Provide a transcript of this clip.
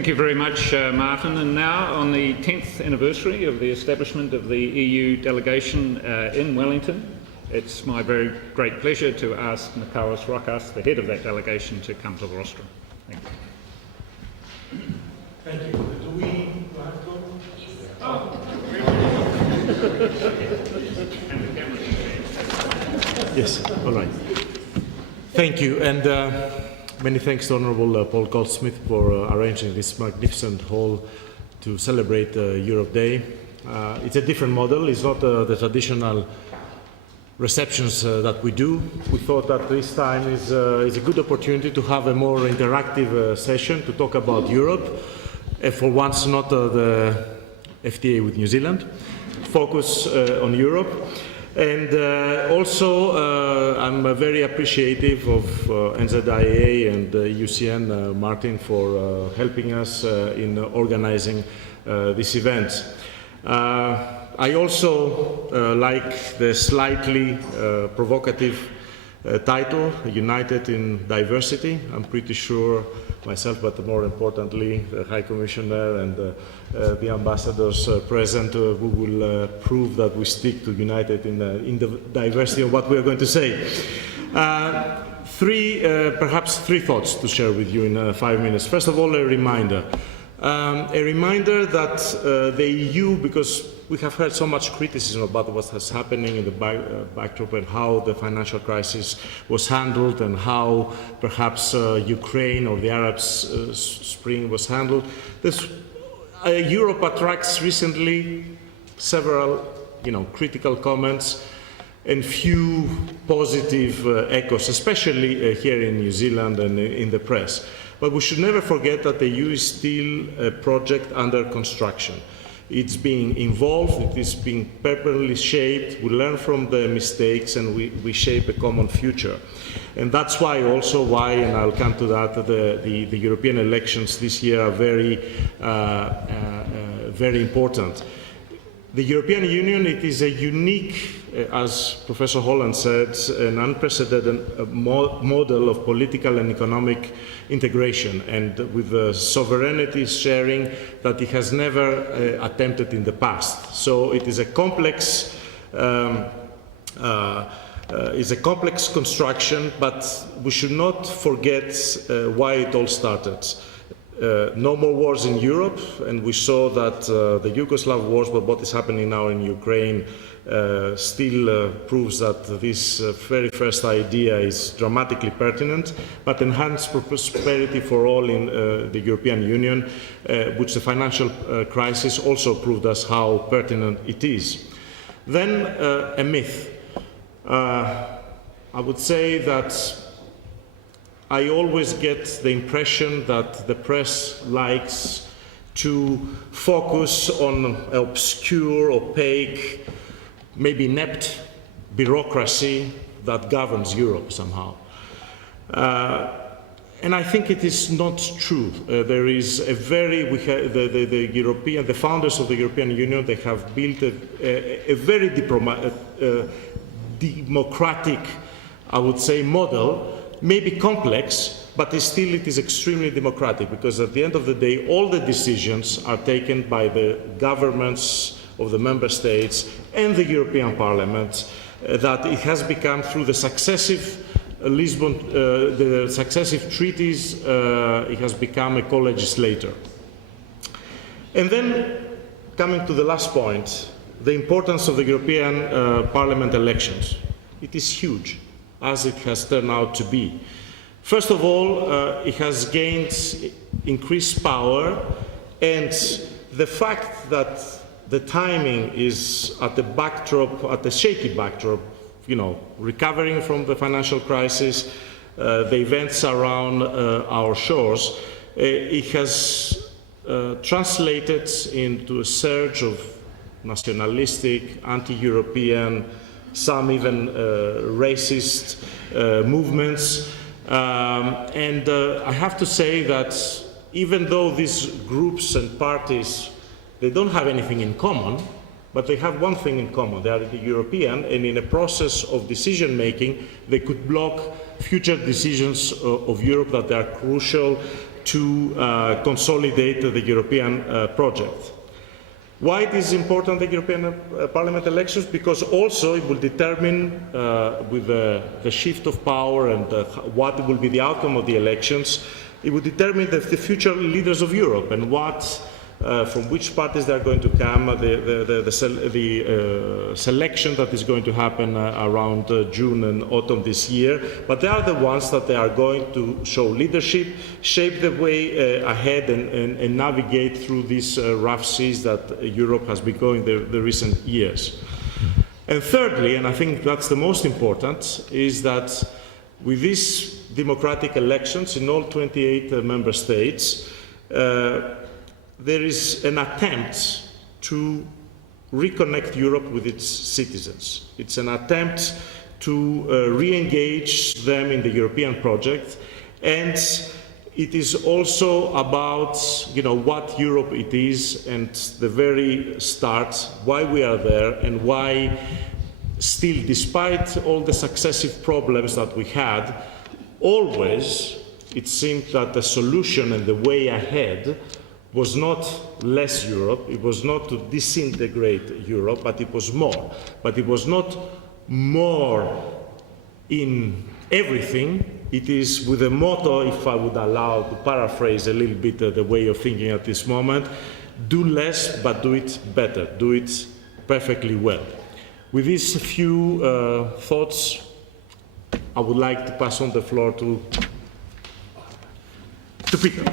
Thank you very much, Martin. And now, on the 10th anniversary of the establishment of the EU delegation in Wellington, it's my very great pleasure to ask Michalis, Rokas, the head of that delegation, to come to the rostrum. Thank you. Thank you. Do we have to? Yes. Oh. And the camera. Yes, all right. Thank you. And many thanks to Honourable Paul Goldsmith for arranging this magnificent hall to celebrate Europe Day. It's a different model. It's not the traditional receptions that we do. We thought that this time is a good opportunity to have a more interactive session to talk about Europe. For once, not the FTA with New Zealand. Focus on Europe. And also, I'm very appreciative of NZIA and UCN, Martin, for helping us in organizing this event. I also like the slightly provocative title, United in Diversity. I'm pretty sure myself, but more importantly, the High Commissioner and the ambassadors present who will prove that we stick to united in the diversity of what we are going to say. Perhaps three thoughts to share with you in 5 minutes. First of all, a reminder that the EU, because we have heard so much criticism about what is happening in the backdrop and how the financial crisis was handled and how perhaps Ukraine or the Arab Spring was handled. Europe attracts recently several critical comments and few positive echoes, especially here in New Zealand and in the press. But we should never forget that the EU is still a project under construction. It's being involved, it is being purposely shaped, we learn from the mistakes and we shape a common future. And that's why and I'll come to that, the European elections this year are very, very important. The European Union, it is a unique, as Professor Holland said, an unprecedented model of political and economic integration, and with the sovereignty sharing that it has never attempted in the past. So it is a complex, construction, but we should not forget why it all started. No more wars in Europe, and we saw that the Yugoslav wars, but what is happening now in Ukraine still proves that this very first idea is dramatically pertinent, but enhanced prosperity for all in the European Union, which the financial crisis also proved us how pertinent it is. Then a myth. I would say that I always get the impression that the press likes to focus on obscure, opaque, maybe inept bureaucracy that governs Europe somehow. And I think it is not true. There is a very, the founders of the European Union, they have built a very democratic, I would say, model. Maybe complex, but it is extremely democratic, because at the end of the day, all the decisions are taken by the governments of the member states and the European Parliament, that it has become through the successive the successive treaties, it has become a co-legislator. And then, coming to the last point, the importance of the European Parliament elections. It is huge, as it has turned out to be. First of all, it has gained increased power, and the fact that the timing is at the shaky backdrop, recovering from the financial crisis, the events around our shores, it has translated into a surge of nationalistic, anti-European, some even racist movements. And I have to say that even though these groups and parties, they don't have anything in common, but they have one thing in common. They are European, and in a process of decision-making, they could block future decisions of Europe that are crucial to consolidate the European project. Why it is important, the European Parliament elections? Because also it will determine, with the shift of power and what will be the outcome of the elections, it will determine the future leaders of Europe and from which parties they are going to come, the selection that is going to happen around June and autumn this year. But they are the ones that they are going to show leadership, shape the way ahead and navigate through these rough seas that Europe has been going the recent years. And thirdly, and I think that's the most important, is that with these democratic elections in all 28 member states, there is an attempt to reconnect Europe with its citizens. It's an attempt to re-engage them in the European project, and it is also about, what Europe it is and the very start, why we are there, and why still, despite all the successive problems that we had, always it seemed that the solution and the way ahead was not less Europe, it was not to disintegrate Europe, but it was more. But it was not more in everything. It is with a motto, if I would allow to paraphrase a little bit the way of thinking at this moment, do less, but do it better, do it perfectly well. With these few thoughts, I would like to pass on the floor to Peter.